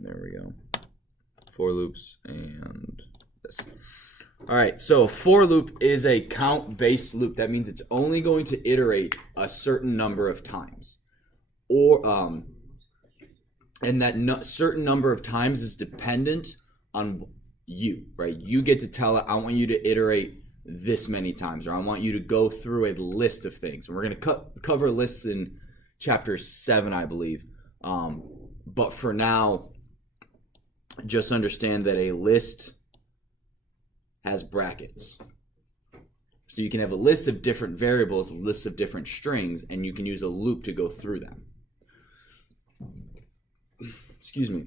There we go. For loops and this. All right, so for loop is a count-based loop. That means it's only going to iterate a certain number of times, or and that certain number of times is dependent on you, right? You get to tell it, I want you to iterate this many times, or I want you to go through a list of things. And we're going to cover lists in chapter 7, I believe. But for now, just understand that a list has brackets. So you can have a list of different variables, lists of different strings, and you can use a loop to go through them. Excuse me.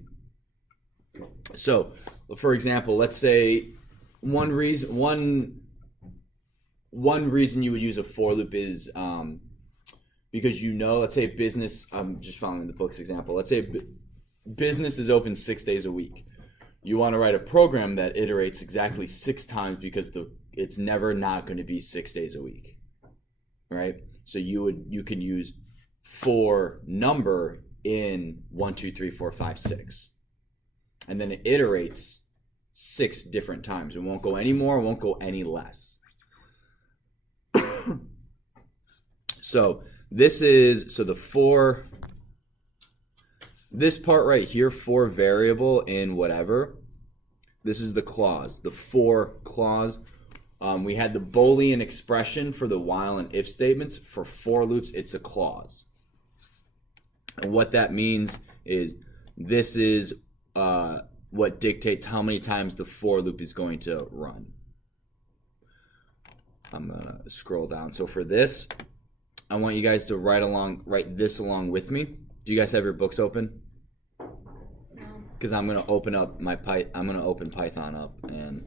So, for example, let's say one reason you would use a for loop is because let's say business, I'm just following the book's example. Let's say business is open 6 days a week. You want to write a program that iterates exactly 6 times because it's never not going to be 6 days a week, right? So you can use for number in 1, 2, 3, 4, 5, 6, and then it iterates 6 different times. It won't go any more, it won't go any less. So this part right here, for variable in whatever, this is the clause, the for clause. We had the Boolean expression for the while and if statements. For for loops, it's a clause. And what that means is this is what dictates how many times the for loop is going to run. I'm going to scroll down. So for this, I want you guys to write this along with me. Do you guys have your books open? Because I'm gonna open Python up and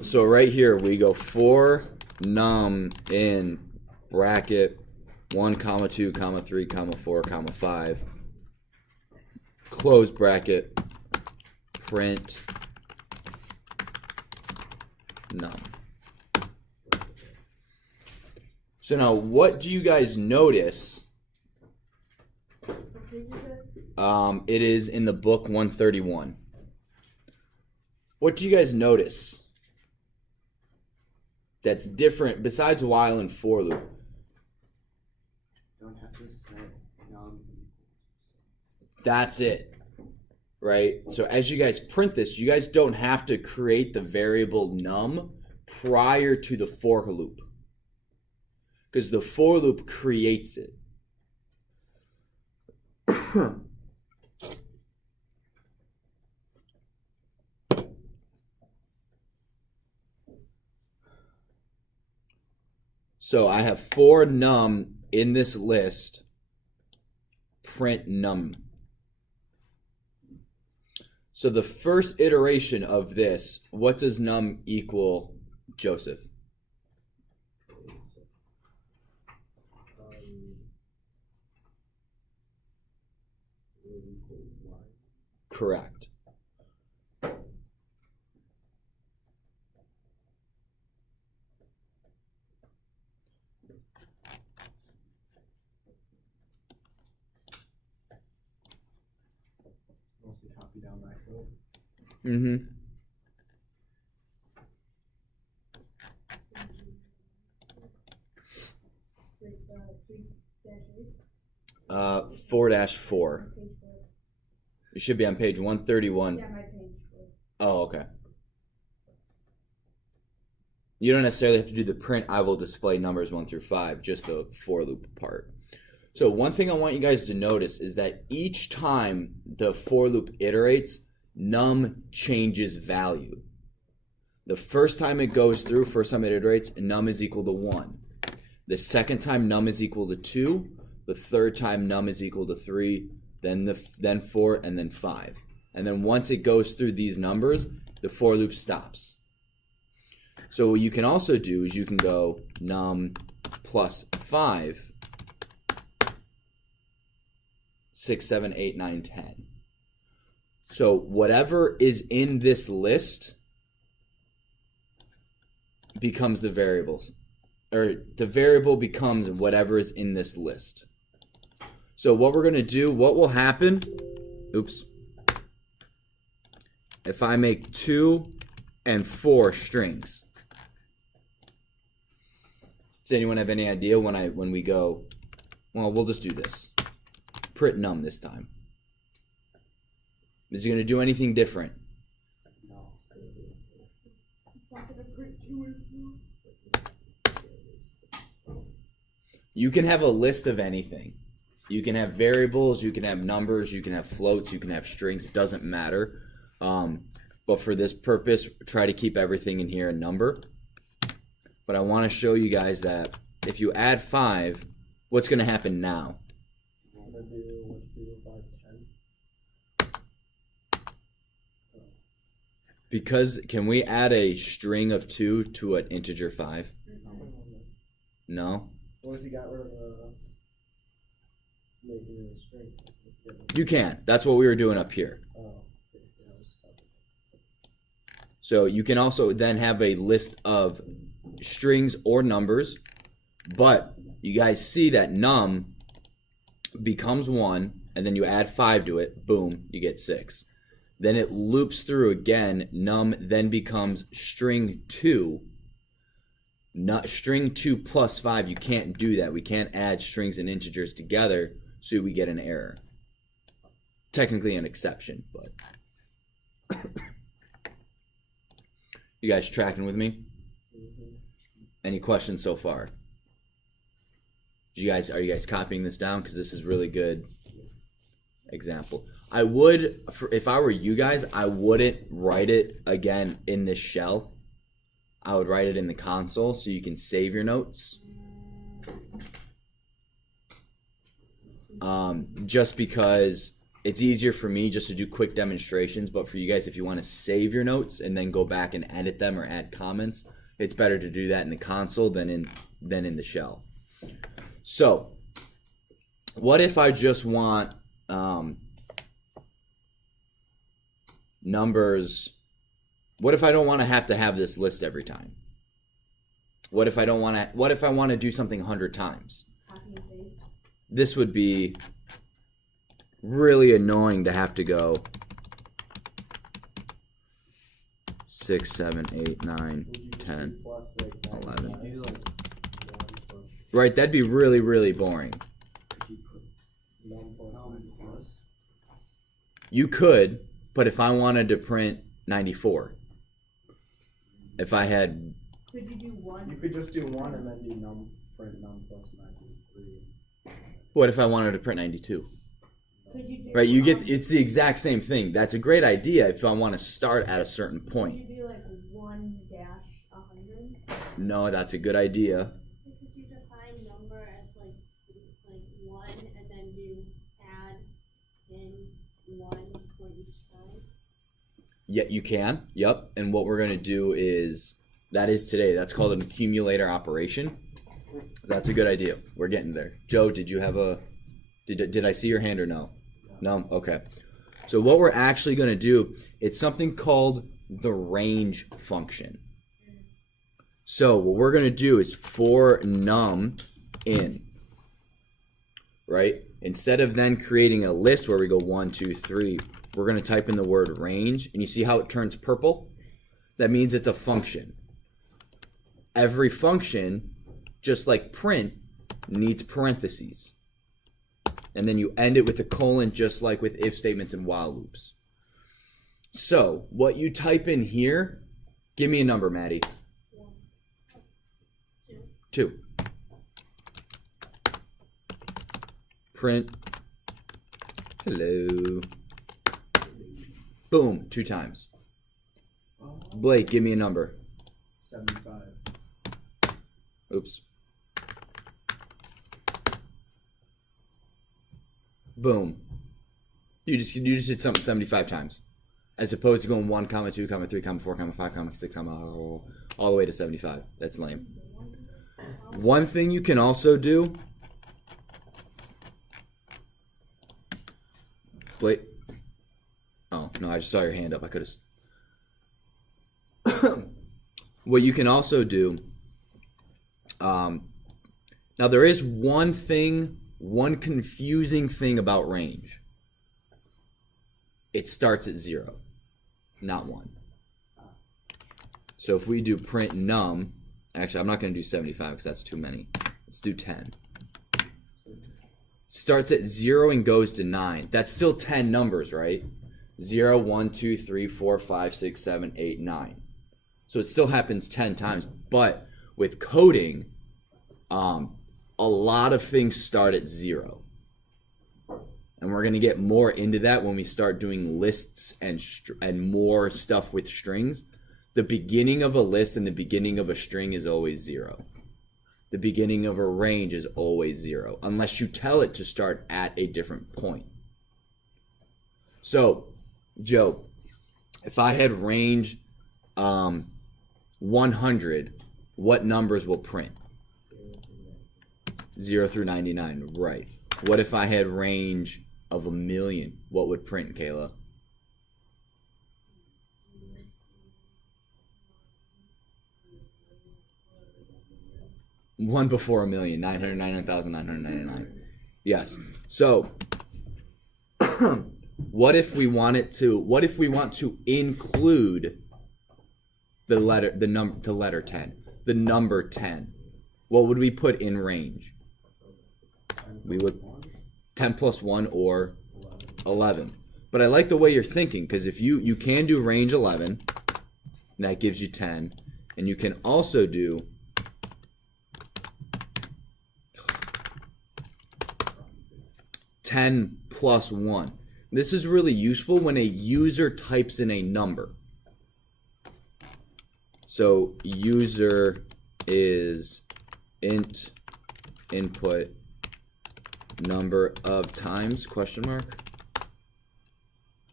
so right here we go for num in bracket 1, 2, 3, 4, 5, close bracket, print num. So now what do you guys notice? It is in the book 131. What do you guys notice that's different besides while and for loop? Don't have to set num. That's it, right? So as you guys print this, you guys don't have to create the variable num prior to the for loop, because the for loop creates it. So I have for num in this list, print num. So the first iteration of this, what does num equal, Joseph? Correct. Mostly copy down that code. Mm-hmm. Uh, 4-4. It should be on page 131. Yeah, my page 4. Oh, okay. You don't necessarily have to do the print I will display numbers 1 through 5, just the for loop part. So one thing I want you guys to notice is that each time the for loop iterates, num changes value. The first time it goes through, first time it iterates, num is equal to 1. The second time num is equal to 2. The third time num is equal to 3. Then 4, and then 5. And then once it goes through these numbers, the for loop stops. So what you can also do is you can go num plus 5, 6, 7, 8, 9, 10. So whatever is in this list becomes the variables, or the variable becomes whatever is in this list. So what we're going to do, what will happen, oops, if I make 2 and 4 strings. Does anyone have any idea when we go, well, we'll just do this. Print num this time. Is he going to do anything different? No. It's not gonna print 2 and 4. You can have a list of anything. You can have variables, you can have numbers, you can have floats, you can have strings. It doesn't matter. But for this purpose, try to keep everything in here a number. But I want to show you guys that if you add 5, what's going to happen now? I'm gonna do 1, 2, 5, 10. Because, can we add a string of 2 to an integer 5? No? What if you got rid of making it a string? You can. That's what we were doing up here. Oh. So you can also then have a list of strings or numbers, but you guys see that num becomes 1, and then you add 5 to it, boom, you get 6. Then it loops through again, num then becomes string 2. Not string 2 plus 5, you can't do that. We can't add strings and integers together, so we get an error. Technically an exception, but you guys tracking with me? Any questions so far? Are you guys copying this down? Because this is really good example. I would, if I were you guys, I wouldn't write it again in this shell. I would write it in the console so you can save your notes. Just because it's easier for me just to do quick demonstrations, but for you guys, if you want to save your notes and then go back and edit them or add comments, it's better to do that in the console than in the shell. So, what if I just want numbers? What if I don't want to have this list every time? What if I don't want to? What if I want to do something 100 times? Copy and paste. This would be really annoying to have to go 6, 7, 8, 9, 10, 11. Right, that'd be really, really boring. You could, but if I wanted to print 94, if I had, Could you do 1? You could just do 1 and then do print num plus 93. what if I wanted to print 92? Could you do Right, you get, it's the exact same thing. That's a great idea if I want to start at a certain Could point. you do like 1-100? No, that's a good idea. Could you define number as like 1 and then do add in 1 for each time? Yeah, you can. Yep. And what we're going to do is, that is today. That's called an accumulator operation. That's a good idea. We're getting there. Joe, did you have a, did I see your hand or no? No? Okay. So what we're actually going to do, it's something called the range function. So what we're going to do is for num in, right? Instead of then creating a list where we go 1, 2, 3, we're going to type in the word range, and you see how it turns purple? That means it's a function. Every function, just like print, needs parentheses. And then you end it with a colon, just like with if statements and while loops. So what you type in here, give me a number, Maddie. 1, 2. 2. Print. Hello. Boom, 2 times. Blake, give me a number. 75. Oops. Boom. You just did something 75 times, as opposed to going 1, 2, 3, 4, 5, 6, all the way to 75. That's lame. One thing you can also do, Blake. Oh no, I just saw your hand up. I could have. what you can also do, now there is one confusing thing about range. It starts at 0, not 1. So if we do print num, actually I'm not going to do 75 because that's too many. Let's do 10. Starts at 0 and goes to 9. That's still 10 numbers, right? 0, 1, 2, 3, 4, 5, 6, 7, 8, 9. So it still happens 10 times. But with coding, a lot of things start at 0. And we're going to get more into that when we start doing lists and more stuff with strings. The beginning of a list and the beginning of a string is always 0. The beginning of a range is always 0, unless you tell it to start at a different point. So, Joe, if I had range 100, what numbers will print? 0 through 99, right. What if I had range of 1,000,000? What would print, Kayla? One before 1,000,000, 999,999. Yes. So, what if we want to include the letter 10, the number 10? What would we put in range? We would 10 plus 1 or 11. But I like the way you're thinking, because if you can do range 11, and that gives you 10, and you can also do 10 plus 1. This is really useful when a user types in a number. So user is int input number of times, question mark.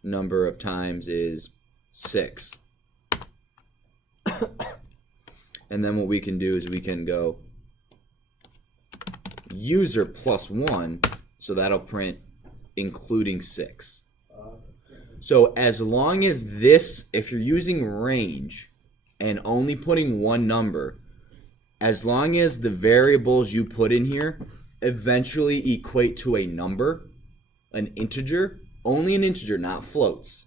Number of times is 6. And then what we can do is we can go user plus 1. So that'll print including 6. So as long as this, if you're using range and only putting one number, as long as the variables you put in here eventually equate to a number, an integer, only an integer, not floats,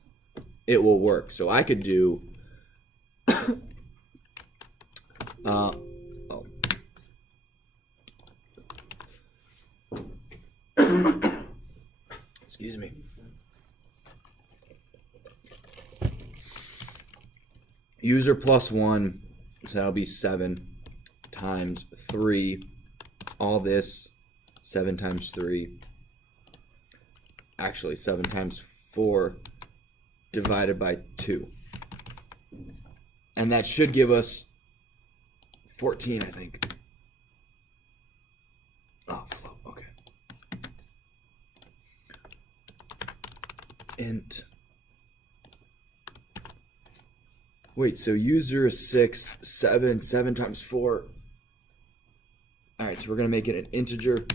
it will work. So I could do excuse me. User plus 1, so that'll be 7 times 3. All this, 7 times 3. Actually, 7 times 4 divided by 2. And that should give us 14, I think. Oh, float, okay. Int. Wait, so user is 6, 7 times 4. Alright, so we're going to make it an integer.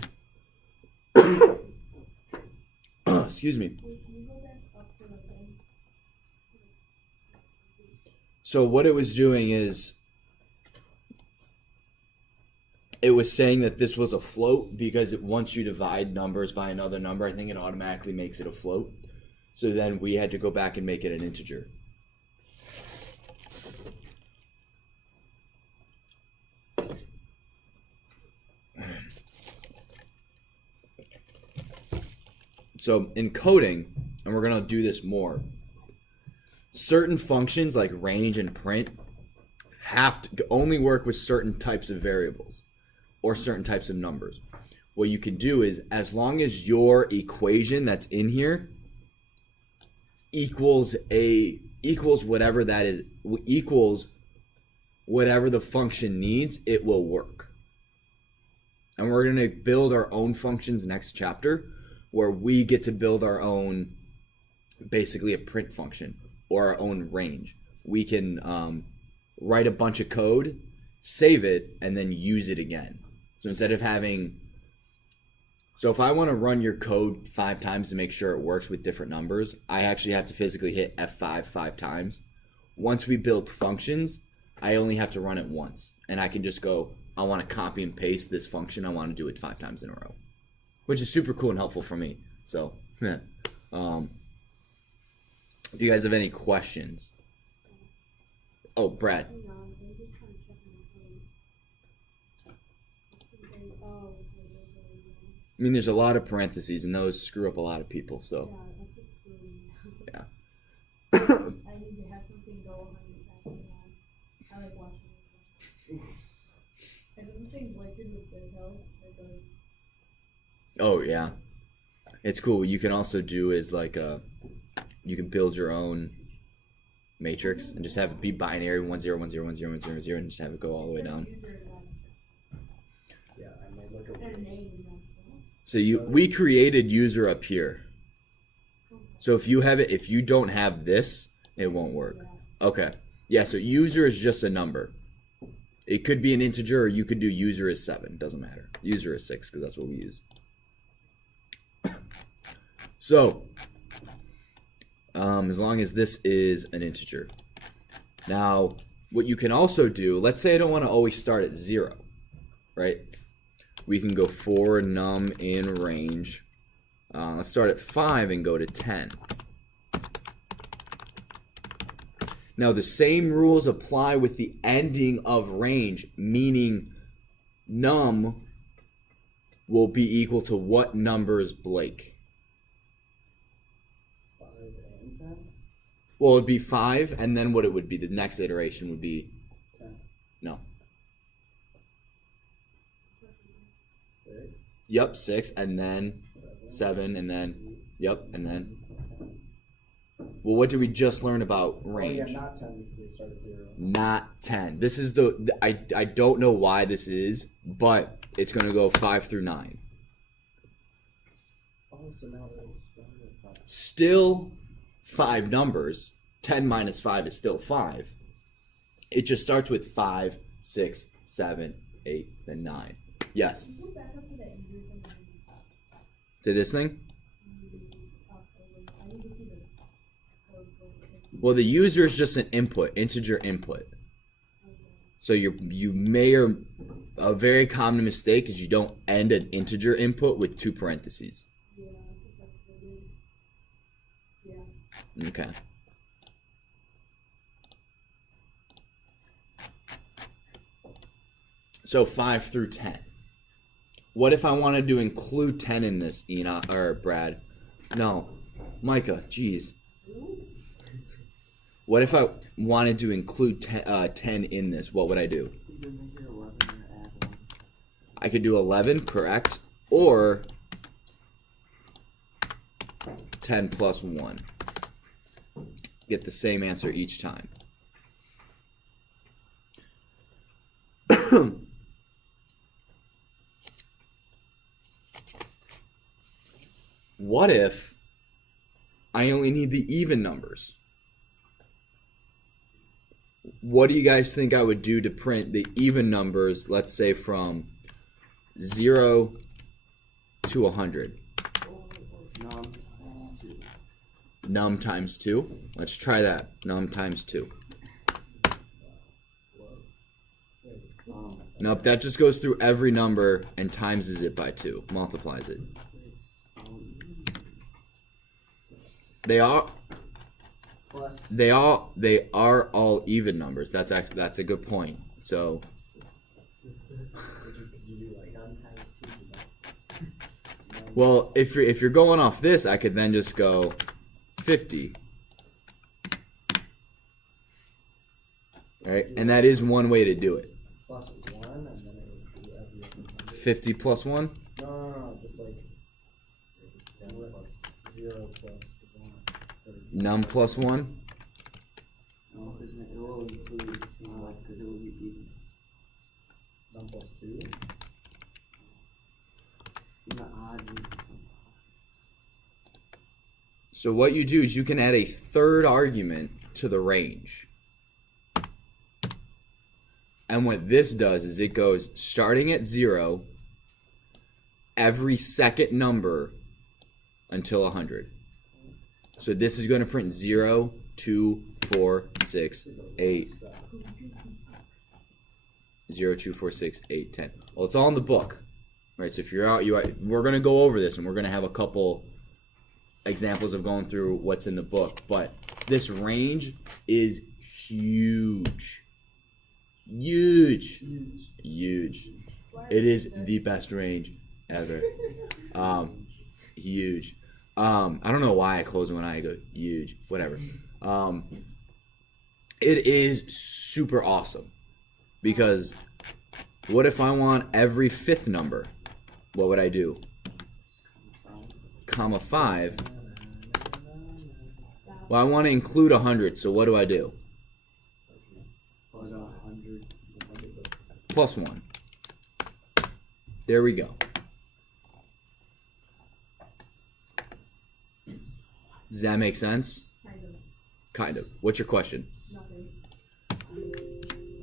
Excuse me. So what it was doing is, it was saying that this was a float because once you divide numbers by another number, I think it automatically makes it a float. So then we had to go back and make it an integer. So encoding, and we're going to do this more, certain functions like range and print have to only work with certain types of variables or certain types of numbers. What you can do is, as long as your equation that's in here equals whatever that is, equals whatever the function needs, it will work. And we're going to build our own functions next chapter, where we get to build our own, basically a print function or our own range. We can write a bunch of code, save it, and then use it again. So instead of having, so if I want to run your code 5 times to make sure it works with different numbers, I actually have to physically hit F5 5 times. Once we build functions, I only have to run it once. And I can just go, I want to copy and paste this function. I want to do it 5 times in a row. Which is super cool and helpful for me. So, do you guys have any questions? Oh, Brad. Hang on, I'm just trying to check my phone. Okay, oh, okay. I mean, there's a lot of parentheses, and those screw up a lot of people, Yeah, so. that's what's screwing me. Yeah. I need to have something go on the back of that. I like watching it. And the thing like did with the hill, it does. Oh, yeah. It's cool. You can also do is like, you can build your own matrix and just have it be binary 1 0 1 0 1 0 1 0 0 and just have it go all the way down. Yeah, I made like a Their name, you know. So we created user up here. So if you don't have this, it won't work. Okay. Yeah, so user is just a number. It could be an integer, or you could do user is 7. Doesn't matter. User is 6 because that's what we use. So, as long as this is an integer. Now, what you can also do, let's say I don't want to always start at 0, right? We can go for num in range. Let's start at 5 and go to 10. Now, the same rules apply with the ending of range, meaning num will be equal to what numbers, Blake? 5 and 10. Well, it would be 5, and then what it would be, the next iteration would be, 10. no. 6. Yep, 6, and then 7. 7, and then, yep, and then. Well, what did we just learn about range? Oh, yeah, not 10 because they start at 0. Not 10. This is I don't know why this is, but it's going to go 5 through 9. Oh, so now it'll start at 5. Still 5 numbers. 10 minus 5 is still 5. It just starts with 5, 6, 7, 8, then 9. Yes. Go back up to that user thing. To this thing? I need to see the code for it. Well, the user is just an input, integer input. So you may or a very common mistake is you don't end an integer input with 2 parentheses. Yeah, I think that's what it is. Yeah. Okay. So 5 through 10. What if I wanted to include 10 in this, Enoch or Brad? No, Micah. Jeez. What if I wanted to include 10 in this? What would I do? You can make it 11 or add 1. I could do 11, correct? Or 10 plus 1. Get the same answer each time. What if I only need the even numbers? What do you guys think I would do to print the even numbers, let's say from 0 to 100? Num times 2. Num times 2? Let's try that. Num times 2. Nope, that just goes through every number and times it by 2. Multiplies it. They are Plus. they are all even numbers. That's a good point. So Could you do like num times 2? well, if you're going off this, I could then just go 50. All right, and that is one way to do it. Plus 1, and then it would do every other number. 50 plus 1? No, just like 0 plus 1. Num plus 1? No, because it will include, because it will be even. Num plus 2. In the odd. So what you do is you can add a third argument to the range. And what this does is it goes starting at 0 every second number until 100. So this is going to print 0, 2, 4, 6, 8. 0, 2, 4, 6, 8, 10. Well, it's all in the book, right? So if you're out, we're gonna go over this, and we're gonna have a couple examples of going through what's in the book. But this range is huge, huge, huge. It is the best range ever. Huge. I don't know why I close one eye. I go huge. Whatever. It is super awesome because what if I want every fifth number? What would I do? Comma 5. Well, I want to include 100. So what do I do? Plus 100. Plus 1. There we go. Does that make sense? Kind of. What's your question? Nothing.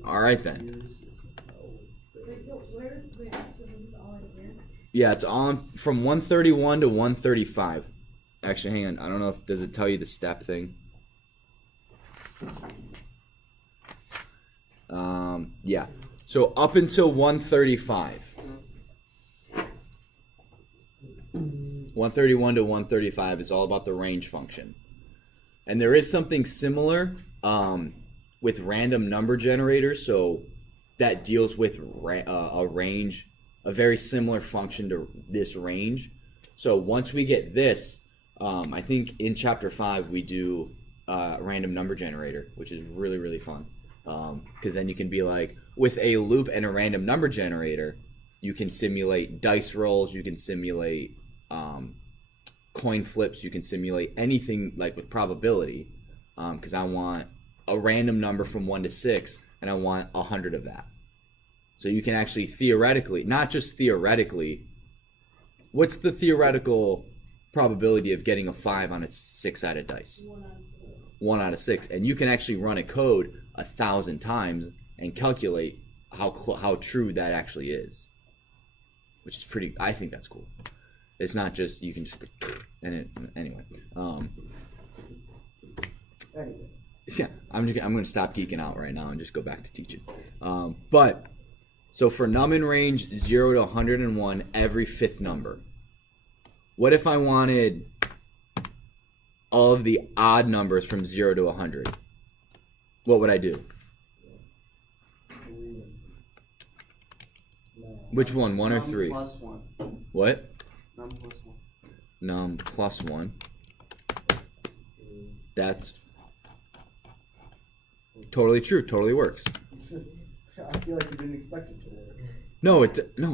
All right then. Wait, so where, wait, so this is all in here? Yeah, it's on from 131 to 135. Actually, hang on. I don't know if does it tell you the step thing. Yeah. So up until 135. 131 to 135 is all about the range function. And there is something similar with random number generators. So that deals with a range, a very similar function to this range. So once we get this, I think in chapter 5 we do a random number generator, which is really, really fun. Because then you can be like, with a loop and a random number generator, you can simulate dice rolls, you can simulate coin flips, you can simulate anything like with probability. Because I want a random number from 1 to 6, and I want 100 of that. So you can actually theoretically, not just theoretically, what's the theoretical probability of getting a 5 on its 6-sided dice? 1 out of 6. 1 out of 6. And you can actually run a code 1,000 times and calculate how true that actually is. Which is pretty, I think that's cool. It's not just, you can just, anyway. Anyway. Yeah, I'm going to stop geeking out right now and just go back to teaching. But, so for num in range 0 to 101, every fifth number. What if I wanted all of the odd numbers from 0 to 100? What would I do? Which one, 1 or 3? Plus 1. What? Num plus 1. Num plus 1. That's totally true. Totally works. I feel like you didn't expect it to work. No,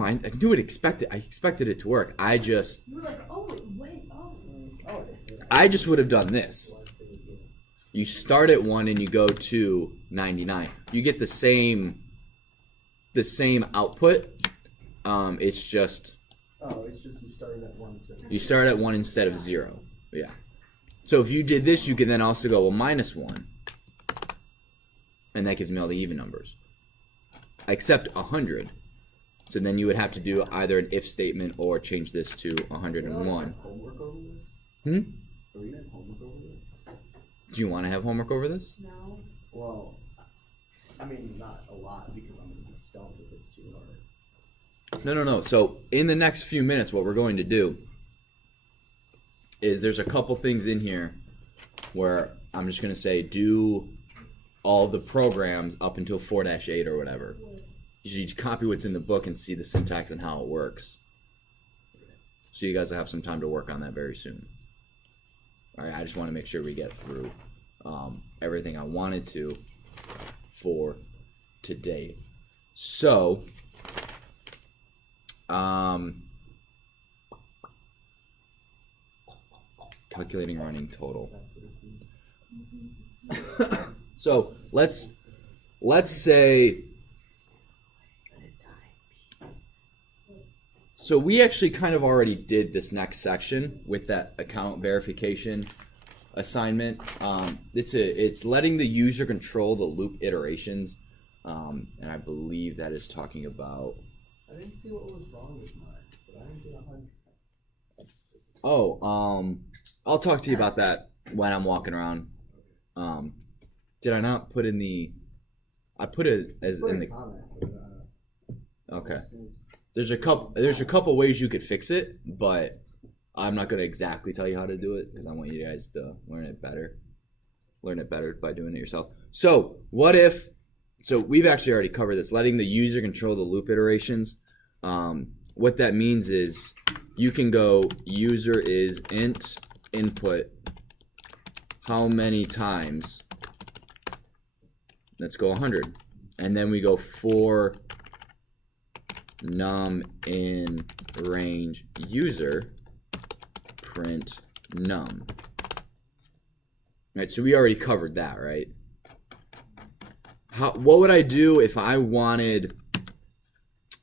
I knew it expected. I expected it to work. You were like, oh, wait, oh. I just would have done this. You start at 1 and you go to 99. You get the same output. It's just you started at 1. you start at 1 instead of 0. Yeah. So if you did this, you can then also go, well, minus 1. And that gives me all the even numbers. Except 100. So then you would have to do either an if statement or change this to 101. Homework over this? Hmm? Are we gonna homework over this? Do you want to have homework over this? No. Well, I mean, not a lot because I'm gonna be stumped if it's too hard. No. So in the next few minutes, what we're going to do is there's a couple things in here where I'm just going to say do all the programs up until 4-8 or whatever. You should copy what's in the book and see the syntax and how it works. So you guys will have some time to work on that very soon. All right, I just want to make sure we get through everything I wanted to for today. So, calculating running total. So let's say. So we actually kind of already did this next section with that account verification assignment. It's letting the user control the loop iterations, and I believe that is talking about. I didn't see what was wrong with mine, but I didn't get 100. Oh, I'll talk to you about that when I'm walking around. Did I not put in the? I put it as in the. Comment, Okay. There's a couple ways you could fix it, but I'm not gonna exactly tell you how to do it because I want you guys to learn it better by doing it yourself. So so we've actually already covered this, letting the user control the loop iterations. What that means is you can go user is int input how many times. Let's go 100. And then we go for num in range user print num. Right, so we already covered that, right? What would I do if I wanted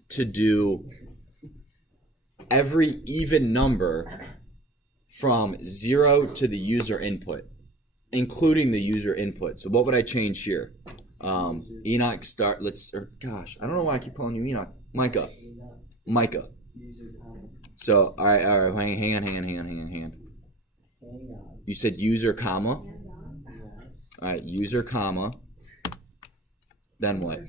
to do every even number from 0 to the user input, including the user input? So what would I change here? Enoch start. I don't know why I keep calling you Enoch. Micah. So all right. Hang on. You said user comma. All right, user comma. Then what?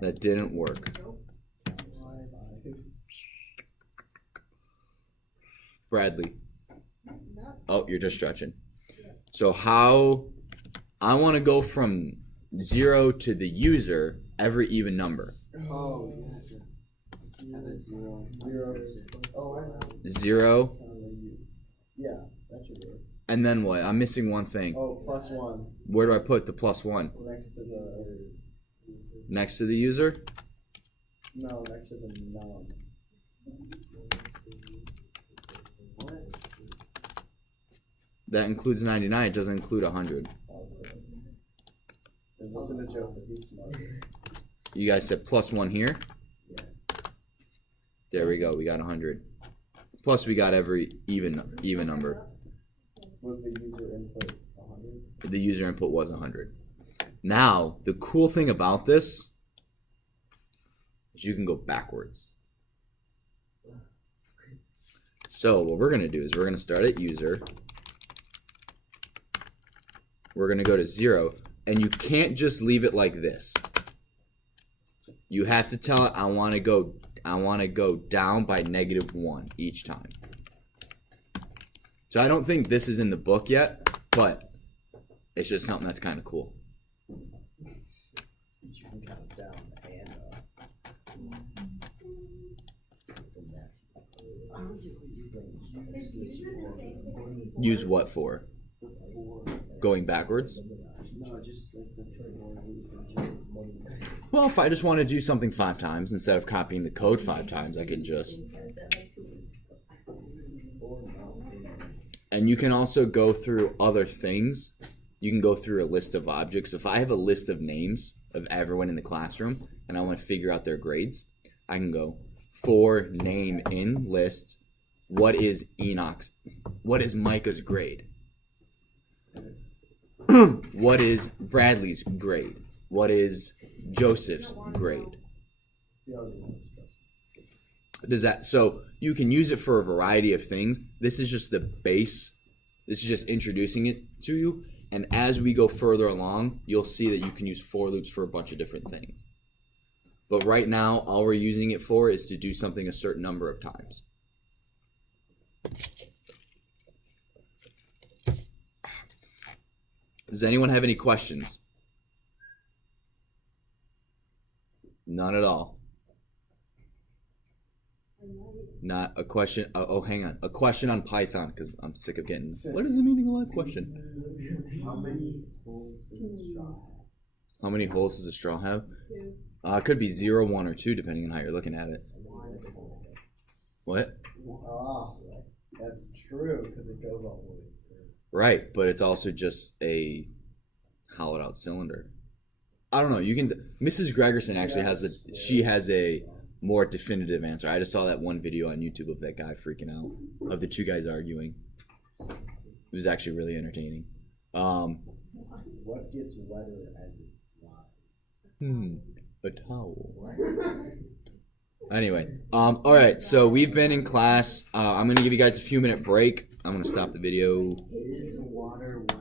That didn't work. Bradley. Oh, you're just stretching. So I want to go from 0 to the user every even number. Oh, you have to have a 0. 0. Yeah, that should work. And then what? I'm missing one thing. Oh, +1. Where do I put the +1? Next to the user? No, next to the num. That includes 99. It doesn't include 100. Listen to Joseph. He's smart. You guys said +1 here? Yeah. There we go. We got 100. Plus we got every even number. Was the user input 100? The user input was 100. Now, the cool thing about this is you can go backwards. So what we're going to do is we're going to start at user. We're going to go to 0. And you can't just leave it like this. You have to tell it I want to go down by -1 each time. So I don't think this is in the book yet, but it's just something that's kind of cool. You can count down and Use what for? Going backwards? No, just like the 4. Well, if I just want to do something 5 times, instead of copying the code 5 times, I could just... And you can also go through other things. You can go through a list of objects. If I have a list of names of everyone in the classroom and I want to figure out their grades, I can go for name in list. What is Micah's grade? What is Bradley's grade? What is Joseph's grade? So you can use it for a variety of things. This is just the base. This is just introducing it to you. And as we go further along, you'll see that you can use for loops for a bunch of different things. But right now, all we're using it for is to do something a certain number of times. Does anyone have any questions? None at all. Not a question. Oh, hang on. A question on Python because I'm sick of getting. What is the meaning of live question? How many holes does a straw have? How many holes does a straw have? It could be 0, 1, or 2 depending on how you're looking at it. What? Ah, that's true because it goes all the way through. Right, but it's also just a hollowed out cylinder. I don't know. You can. Mrs. Gregerson actually has a more definitive answer. I just saw that one video on YouTube of that guy freaking out, of the two guys arguing. It was actually really entertaining. What gets wetter as it dries? A towel. Anyway, all right. So we've been in class. I'm gonna give you guys a few minute break. I'm gonna stop the video. Is water